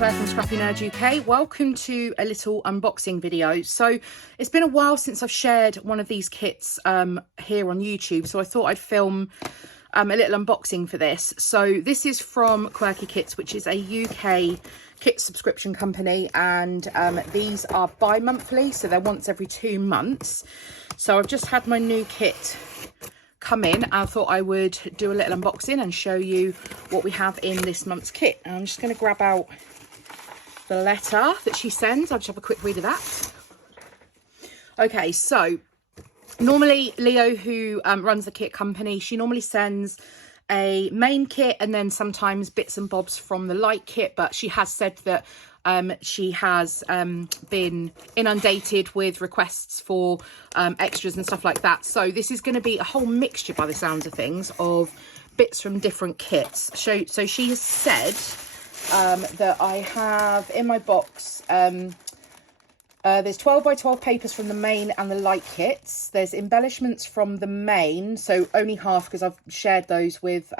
Claire from Scrappy Nerd UK. Welcome to a little unboxing video. So it's been a while since I've shared one of these kits here on YouTube, so I thought I'd film a little unboxing for this. So this is from Quirky Kits, which is a UK kit subscription company, and these are bi-monthly, so they're once every 2 months. So I've just had my new kit come in. I thought I would do a little unboxing and show you what we have in this month's kit. And I'm just going to grab out the letter that she sends. I'll just have a quick read of that. Okay, so normally Leo, who runs the kit company, she normally sends a main kit and then sometimes bits and bobs from the light kit, but she has said that she has been inundated with requests for extras and stuff like that. So this is going to be a whole mixture, by the sounds of things, of bits from different kits. So she has said that I have in my box, there's 12 by 12 papers from the main and the light kits. There's embellishments from the main, so only half because I've shared those with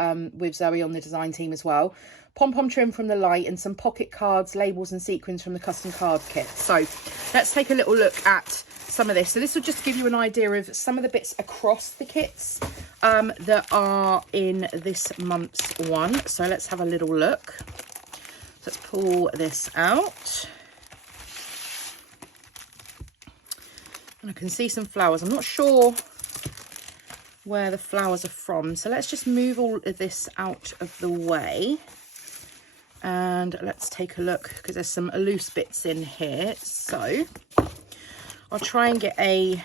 Zoe on the design team as well. Pom-pom trim from the light, and some pocket cards, labels and sequins from the custom card kit. So let's take a little look at some of this. So this will just give you an idea of some of the bits across the kits that are in this month's one. So let's have a little look. Let's pull this out. And I can see some flowers. I'm not sure where the flowers are from, so let's just move all of this out of the way and let's take a look, because there's some loose bits in here. So I'll try and get a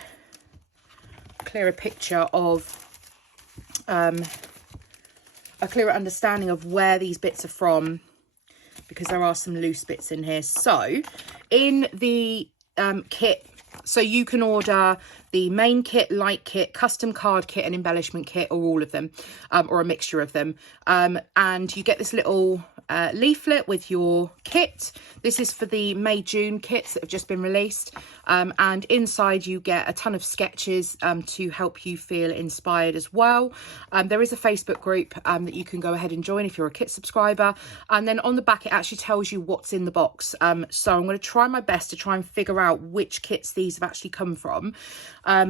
clearer picture of a clearer understanding of where these bits are from, because there are some loose bits in here. So in the kit, so you can order the main kit, light kit, custom card kit and embellishment kit, or all of them, or a mixture of them. And you get this little leaflet with your kit. This is for the May-June kits that have just been released. And inside you get a ton of sketches to help you feel inspired as well. There is a Facebook group that you can go ahead and join if you're a kit subscriber. And then on the back, it actually tells you what's in the box. So I'm going to try my best to try and figure out which kits these have actually come from.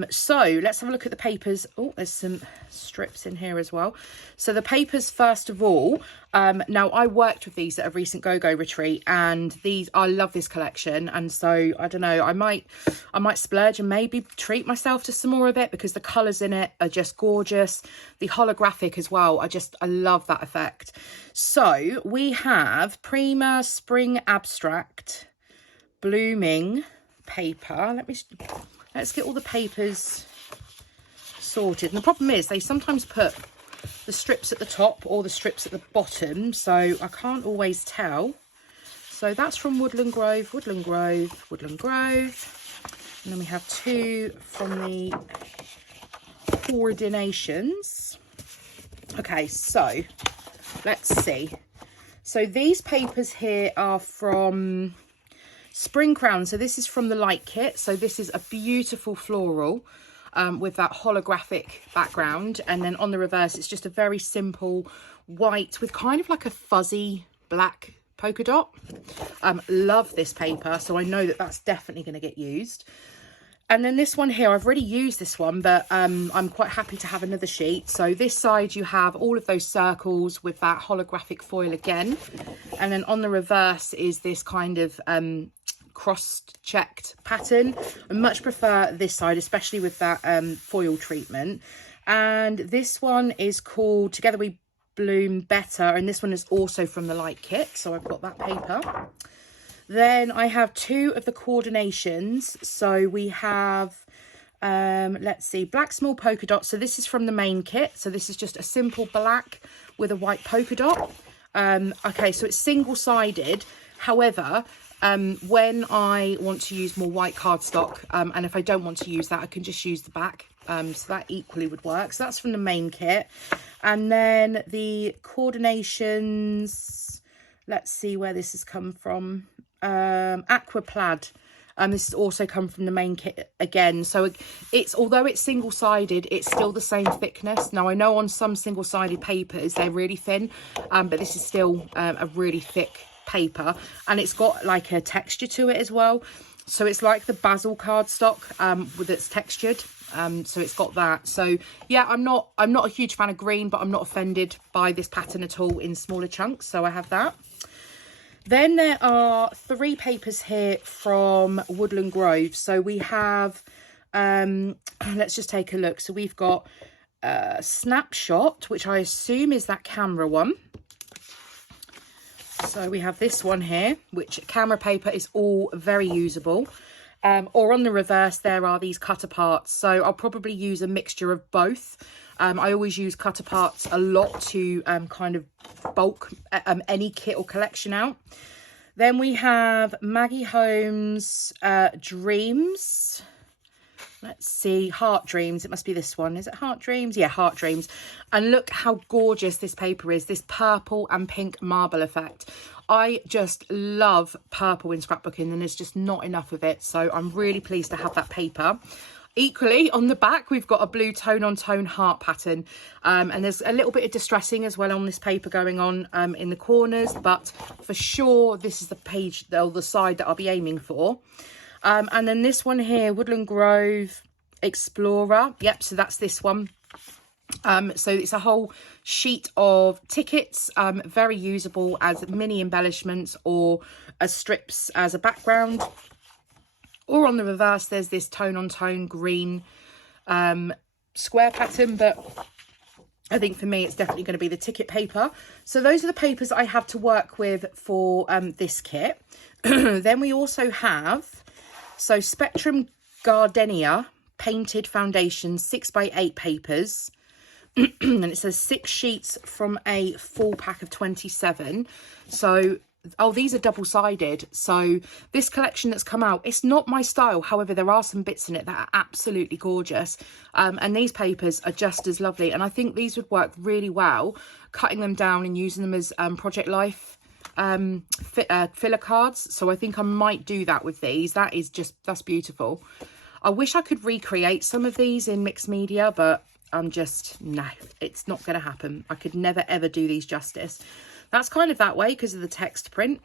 So let's have a look at the papers. Oh, there's some strips in here as well. So the papers, first of all, now I worked with these at a recent Go-Go retreat, and these, I love this collection, and so I don't know, I might splurge and maybe treat myself to some more of it, because the colours in it are just gorgeous. The holographic as well, I love that effect. So we have Prima Spring Abstract Blooming paper. Let's get all the papers sorted. And the problem is they sometimes put the strips at the top or the strips at the bottom, so I can't always tell. So that's from Woodland Grove, Woodland Grove, Woodland Grove. And then we have 2 from the Coordinations. Okay, so let's see. So these papers here are from Spring Crown. So this is from the light kit. So this is a beautiful floral with that holographic background, and then on the reverse it's just a very simple white with kind of like a fuzzy black polka dot. Love this paper, so I know that that's definitely going to get used. And then this one here, I've already used this one, but I'm quite happy to have another sheet. So this side you have all of those circles with that holographic foil again, and then on the reverse is this kind of cross-checked pattern. I much prefer this side, especially with that foil treatment. And this one is called Together We Bloom Better, and this one is also from the light kit, so I've got that paper. Then I have 2 of the Coordinations. So we have let's see, black small polka dot. So this is from the main kit, so this is just a simple black with a white polka dot. Okay, so it's single-sided. However, when I want to use more white cardstock, and if I don't want to use that, I can just use the back. So that equally would work. So that's from the main kit. And then the Coordinations, let's see where this has come from. Aqua Plaid. This has also come from the main kit again. So it's, although it's single-sided, it's still the same thickness. Now I know on some single-sided papers they're really thin, but this is still a really thick paper, and it's got like a texture to it as well. So it's like the basil cardstock that's textured. So it's got that. So yeah, I'm not a huge fan of green, but I'm not offended by this pattern at all in smaller chunks. So I have that. Then there are 3 papers here from Woodland Grove. So we have, let's just take a look. So we've got Snapshot, which I assume is that camera one. So we have this one here, which camera paper is all very usable. Or on the reverse, there are these cut aparts. So I'll probably use a mixture of both. I always use cut aparts a lot to kind of bulk any kit or collection out. Then we have Maggie Holmes Dreams. Let's see, Heart Dreams. It must be this one. Is it Heart Dreams? Yeah, Heart Dreams. And look how gorgeous this paper is. This purple and pink marble effect. I just love purple in scrapbooking, and there's just not enough of it. So I'm really pleased to have that paper. Equally, on the back, we've got a blue tone-on-tone heart pattern. And there's a little bit of distressing as well on this paper going on in the corners. But for sure, this is the page, or the side that I'll be aiming for. And then this one here, Woodland Grove Explorer. Yep, so that's this one. So it's a whole sheet of tickets, very usable as mini embellishments or as strips as a background. Or on the reverse, there's this tone-on-tone green square pattern, but I think for me, it's definitely going to be the ticket paper. So those are the papers I have to work with for this kit. Then we also have, so Spectrum Gardenia Painted Foundation 6x8 papers. And it says 6 sheets from a full pack of 27. So, oh, these are double-sided. So this collection that's come out, it's not my style. However, there are some bits in it that are absolutely gorgeous. And these papers are just as lovely. And I think these would work really well, cutting them down and using them as Project Life filler cards. So I think I might do that with these. That's beautiful. I wish I could recreate some of these in mixed media, but I'm just, no, it's not going to happen. I could never, ever do these justice. That's kind of that way because of the text print.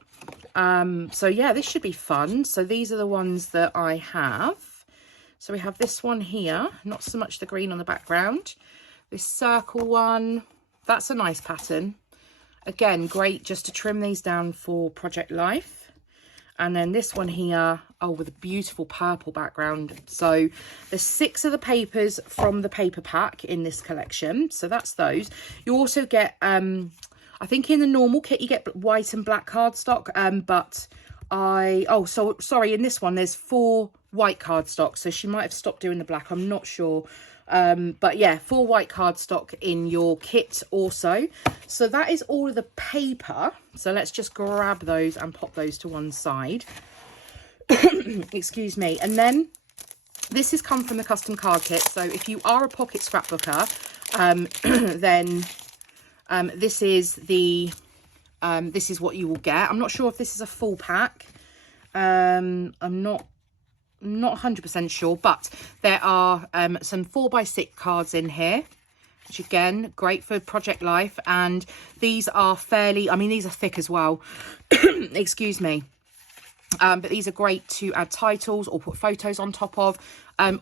So yeah, this should be fun. So these are the ones that I have. So we have this one here, not so much the green on the background. This circle one, that's a nice pattern. Again, great just to trim these down for Project Life. And then this one here, oh, with a beautiful purple background. So there's 6 of the papers from the paper pack in this collection. So that's those. You also get, I think in the normal kit, you get white and black cardstock. In this one, there's 4 white cardstock. So she might have stopped doing the black. I'm not sure. But yeah, 4 white cardstock in your kit also. So that is all of the paper. So let's just grab those and pop those to one side. Excuse me. And then this has come from the custom card kit. So if you are a pocket scrapbooker, then this is what you will get. I'm not sure if this is a full pack. I'm not 100% sure, but there are some 4x6 cards in here, which again, great for Project Life. And these are these are thick as well. Excuse me. But these are great to add titles or put photos on top of,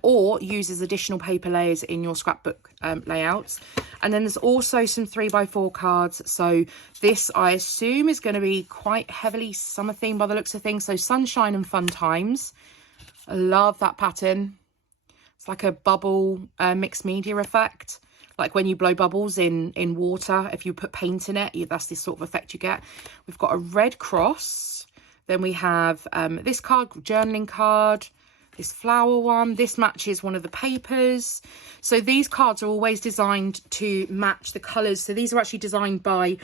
or use as additional paper layers in your scrapbook layouts. And then there's also some 3x4 cards. So this, I assume, is going to be quite heavily summer themed by the looks of things. So Sunshine and Fun Times. I love that pattern. It's like a bubble mixed media effect. Like when you blow bubbles in water, if you put paint in it, that's this sort of effect you get. We've got a red cross. Then we have this card, journaling card, this flower one. This matches one of the papers. So these cards are always designed to match the colours. So these are actually designed by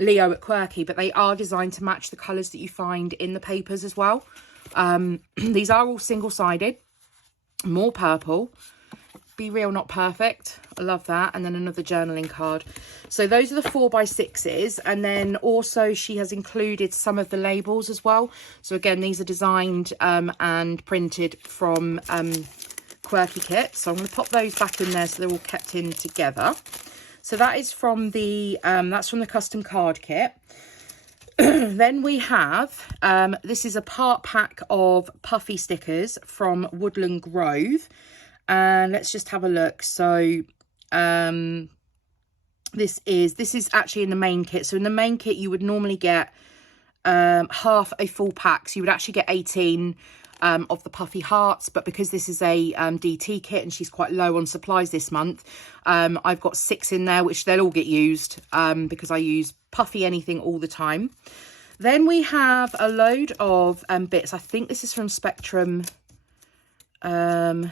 Leo at Quirky, but they are designed to match the colours that you find in the papers as well. These are all single-sided, more purple. Be real, not perfect. I love that. And then another journaling card. So those are the 4x6s. And then also she has included some of the labels as well. So again, these are designed and printed from Quirky Kit. So I'm going to pop those back in there so they're all kept in together. So that is from the that's from the custom card kit. Then we have, this is a part pack of puffy stickers from Woodland Grove. And let's just have a look. So this is actually in the main kit. So in the main kit, you would normally get half a full pack. So you would actually get 18 of the puffy hearts, but because this is a DT kit and she's quite low on supplies this month, I've got 6 in there, which they'll all get used because I use puffy anything all the time. Then we have a load of bits. I think this is from Spectrum. I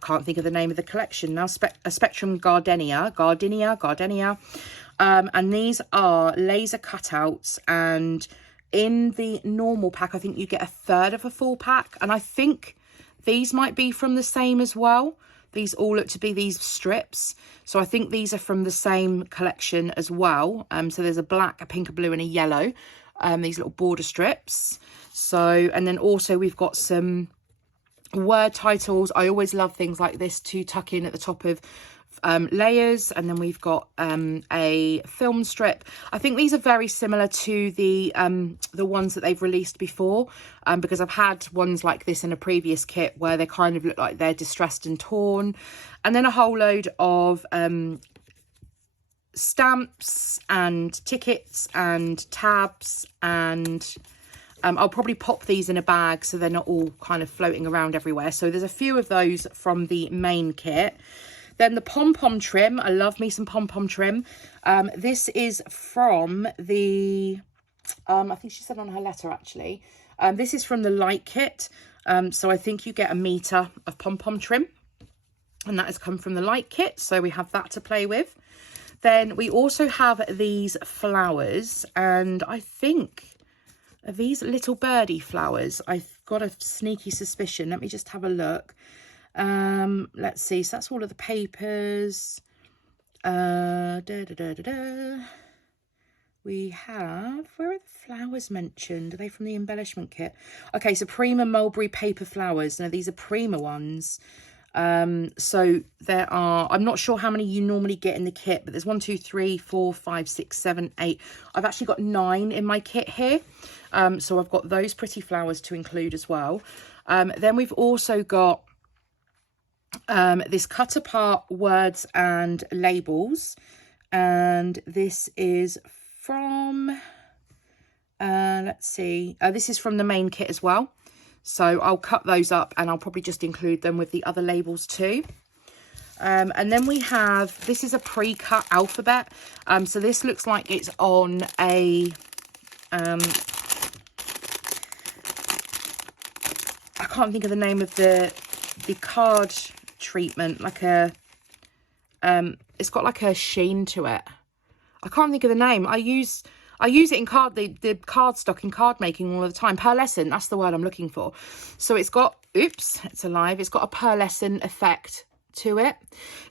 can't think of the name of the collection now. Spectrum Gardenia. And these are laser cutouts, and in the normal pack, I think you get a third of a full pack. And I think these might be from the same as well. These all look to be these strips. So I think these are from the same collection as well. So there's a black, a pink, a blue and a yellow. These little border strips. So, and then also we've got some word titles. I always love things like this to tuck in at the top of layers. And then we've got a film strip. I think these are very similar to the ones that they've released before, because I've had ones like this in a previous kit where they kind of look like they're distressed and torn. And then a whole load of stamps and tickets and tabs, and I'll probably pop these in a bag so they're not all kind of floating around everywhere. So there's a few of those from the main kit. Then the pom-pom trim. I love me some pom-pom trim. This is from the, I think she said on her letter actually, this is from the light kit. So I think you get a meter of pom-pom trim, and that has come from the light kit. So we have that to play with. Then we also have these flowers, and I think these little birdie flowers. I've got a sneaky suspicion. Let me just have a look. Let's see. So that's all of the papers. We have, where are the flowers mentioned? Are they from the embellishment kit? Okay, so Prima mulberry paper flowers. Now these are Prima ones. So there are, I'm not sure how many you normally get in the kit, but there's 1, 2, 3, 4, 5, 6, 7, 8. I've actually got 9 in my kit here. So I've got those pretty flowers to include as well. Then we've also got this cut apart words and labels, and this is from let's see, this is from the main kit as well. So I'll cut those up and I'll probably just include them with the other labels too. And then we have, this is a pre-cut alphabet. So this looks like it's on a I can't think of the name of the card treatment, like a it's got like a sheen to it. I can't think of the name. I use it in the cardstock in card making all the time. Pearlescent, that's the word I'm looking for. So it's got, oops, it's alive. It's got a pearlescent effect to it.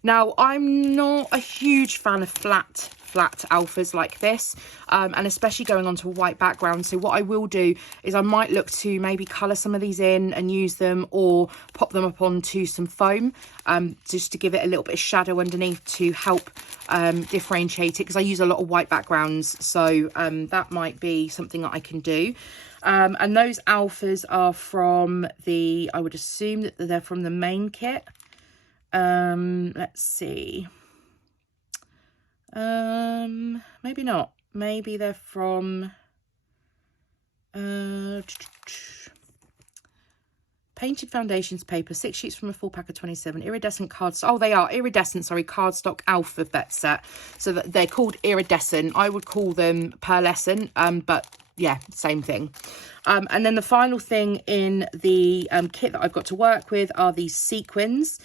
Now, I'm not a huge fan of flat alphas like this, and especially going onto a white background. So what I will do is I might look to maybe colour some of these in and use them, or pop them up onto some foam, just to give it a little bit of shadow underneath to help differentiate it, because I use a lot of white backgrounds. So that might be something that I can do. And those alphas are from the, I would assume that they're from the main kit. Let's see. Maybe not. Maybe they're from painted foundations paper, 6 sheets from a full pack of 27, iridescent cards. Oh, they are iridescent, sorry, cardstock alphabet set. So that they're called iridescent. I would call them pearlescent, but yeah, same thing. And then the final thing in the kit that I've got to work with are these sequins.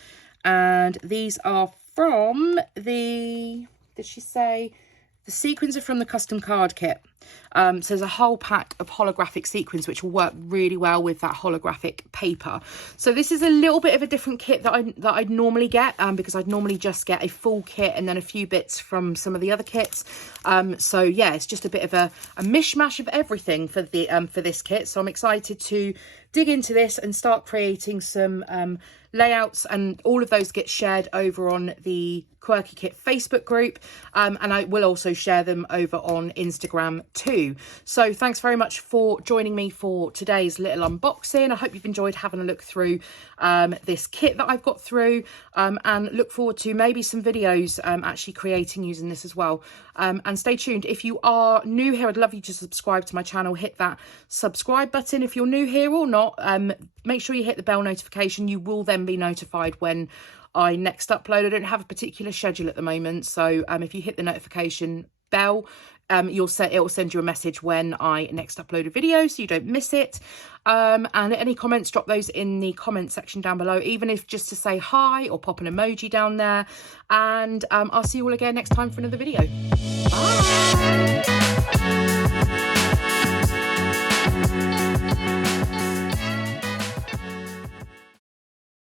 And these are from the, did she say? The sequins are from the custom card kit. So there's a whole pack of holographic sequins which will work really well with that holographic paper. So this is a little bit of a different kit that I'd normally get, because I'd normally just get a full kit and then a few bits from some of the other kits. So yeah, it's just a bit of a mishmash of everything for the for this kit. So I'm excited to dig into this and start creating some layouts and all of those get shared over on the Quirky Kit Facebook group, and I will also share them over on Instagram too. So thanks very much for joining me for today's little unboxing. I hope you've enjoyed having a look through this kit that I've got through, and look forward to maybe some videos actually creating using this as well. And stay tuned. If you are new here, I'd love you to subscribe to my channel. Hit that subscribe button if you're new here or not. Make sure you hit the bell notification. You will then be notified when I next upload. I don't have a particular schedule at the moment, so if you hit the notification bell, it will send you a message when I next upload a video, so you don't miss it. And any comments, drop those in the comment section down below, even if just to say hi or pop an emoji down there. And I'll see you all again next time for another video. Bye.